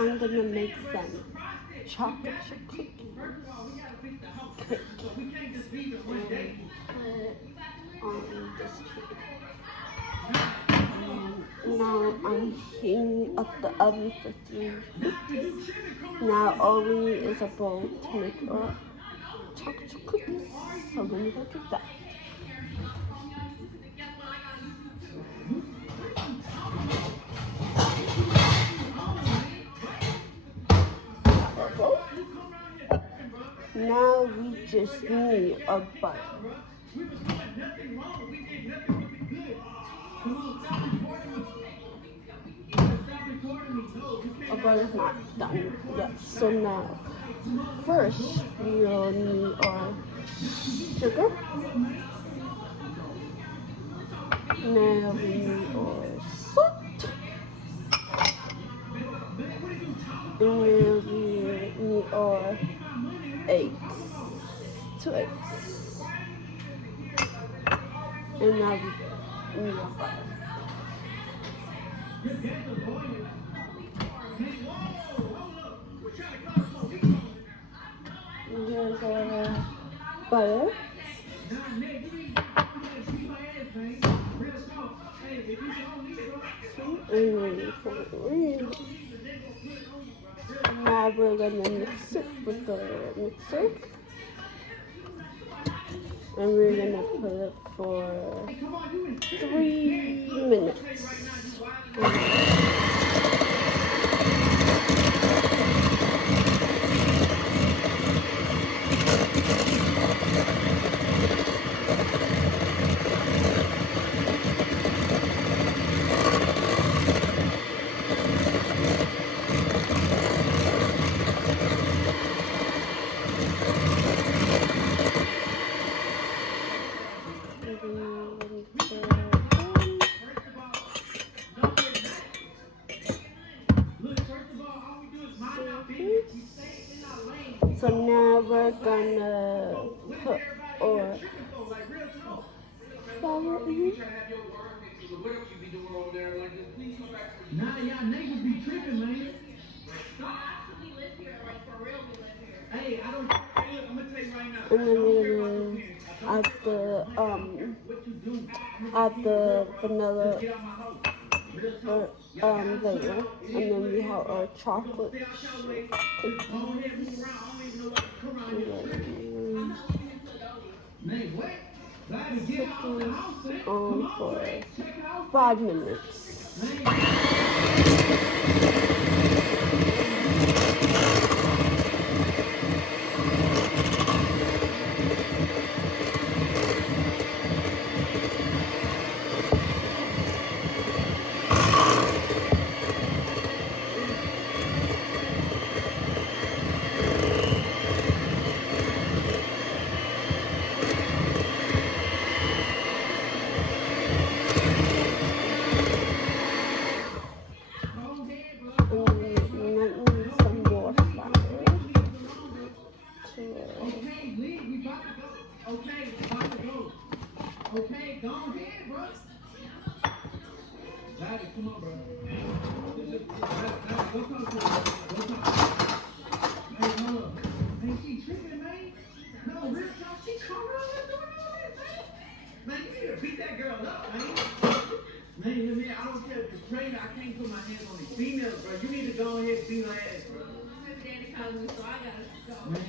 I'm gonna make some chocolate chip cookies. Cake. On this cake. Now I'm heating up the oven for 350. Now all we need is a bowl to make our chocolate chip cookies. So let me go get that. Now we just need a butter. Our butter's not done yet. So now, first we'll need our sugar. Now we need our salt. And then we need our eggs. 2 eggs. And now we need our butter. Here's our butter. And now we're gonna mix it with the mixer. And we're gonna put it for 3 minutes. So now we're gonna put our flour in. Nah, y'all neighbors be tripping, man. Hey, I don't. Hey, look, I'm gonna tell you right now. And then we're gonna add the vanilla layer. And then we have our chocolate chip cookies. On for 5 minutes. Okay, go ahead, bro. Daddy, come on, bro. Go talk to her. Go talk. Hey, no. Hey, she tripping, man. No, real talk. She come around there doing all that, man. Man, you need to beat that girl up, man. Man, I don't care if it's trainer. I can't put my hands on these females, bro. You need to go ahead and beat her ass, bro. Maybe Daddy calls me, so I gotta go. Man,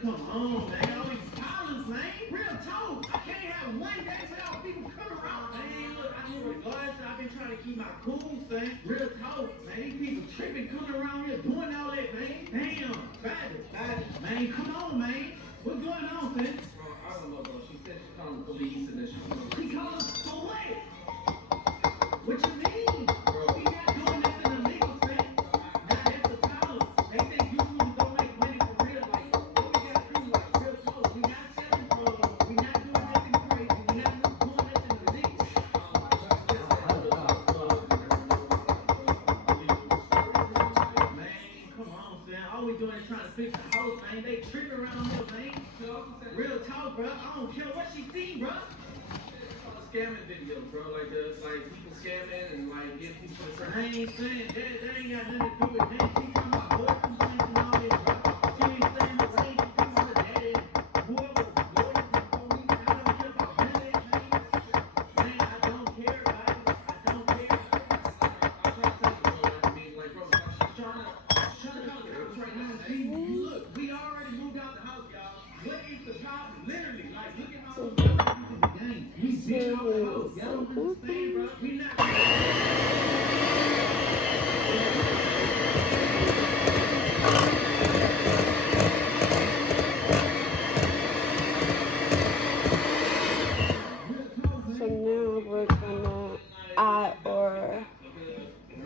come on, man. All these columns, man. Real talk. I can't have one day without people coming around. Man, look, I swear to God, I've been trying to keep my cool, man. Real talk, man. These people tripping, coming around here doing all that, man. Damn, bad, man. Come on, man. What's going on, man? I don't know, bro. She said she called the police and then She called us for what? What you mean? Bro, we not doing nothing illegal, man. Now that's the problem. They think you don't make money for real. Like, what we gotta do, like, real talk. We not selling drugs. We not doing nothing crazy. We not doing nothing illegal. Man, come on, man. All we doing is trying to fix the house, man. They tripping around here, man. Real talk, bro. I don't care what she seen, bro. scamming videos, bro. Like people scamming and like getting people to I ain't saying that ain't got nothing to do with that. She talking about boyfriend and all that, bro. She ain't saying the way she talking about that is whoever lawyers and police. I don't care about none of that, man. Man, I don't care about it. I don't care. I'm trying to tell you, bro. Like, I mean, like, bro, like, she's trying to call the cops right now. Look, we already moved out the house, y'all. What is the problem? Literally, like, look at how we got into the game. We been out the house. Y'all don't understand, bro. We not. So now we're gonna add our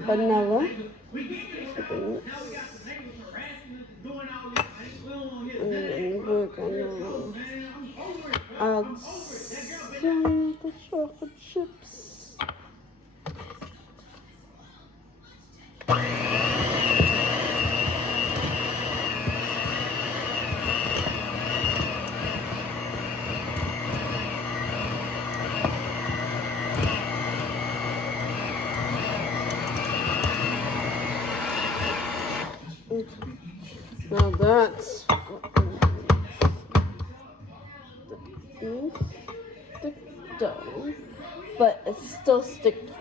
vanilla. We get to the house. Now we got the neighbors harassing us and doing all this. Man. We don't want to hear And that. then we're gonna Man, I'm over it, bro. add I'm over it. That girl been some of the chocolate chips. Now that's the dough, but it's still sticky,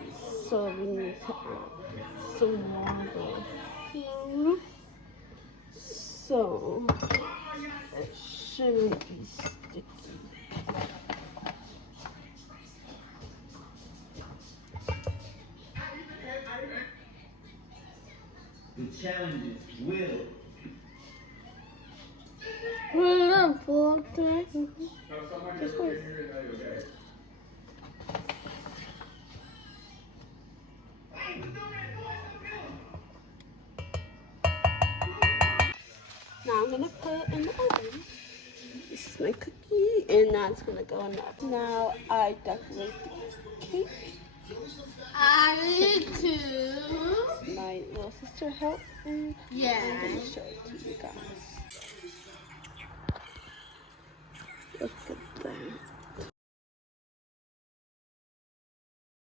so we need to add some water here. So it shouldn't be sticky. The challenges will. Put up water. Just wait. Okay. Now I'm gonna put it in the oven. This is my cookie, and that's gonna go in the oven. Now I decorate the cake. I need to. My little sister helped me. Yeah. I'm gonna show it to you guys.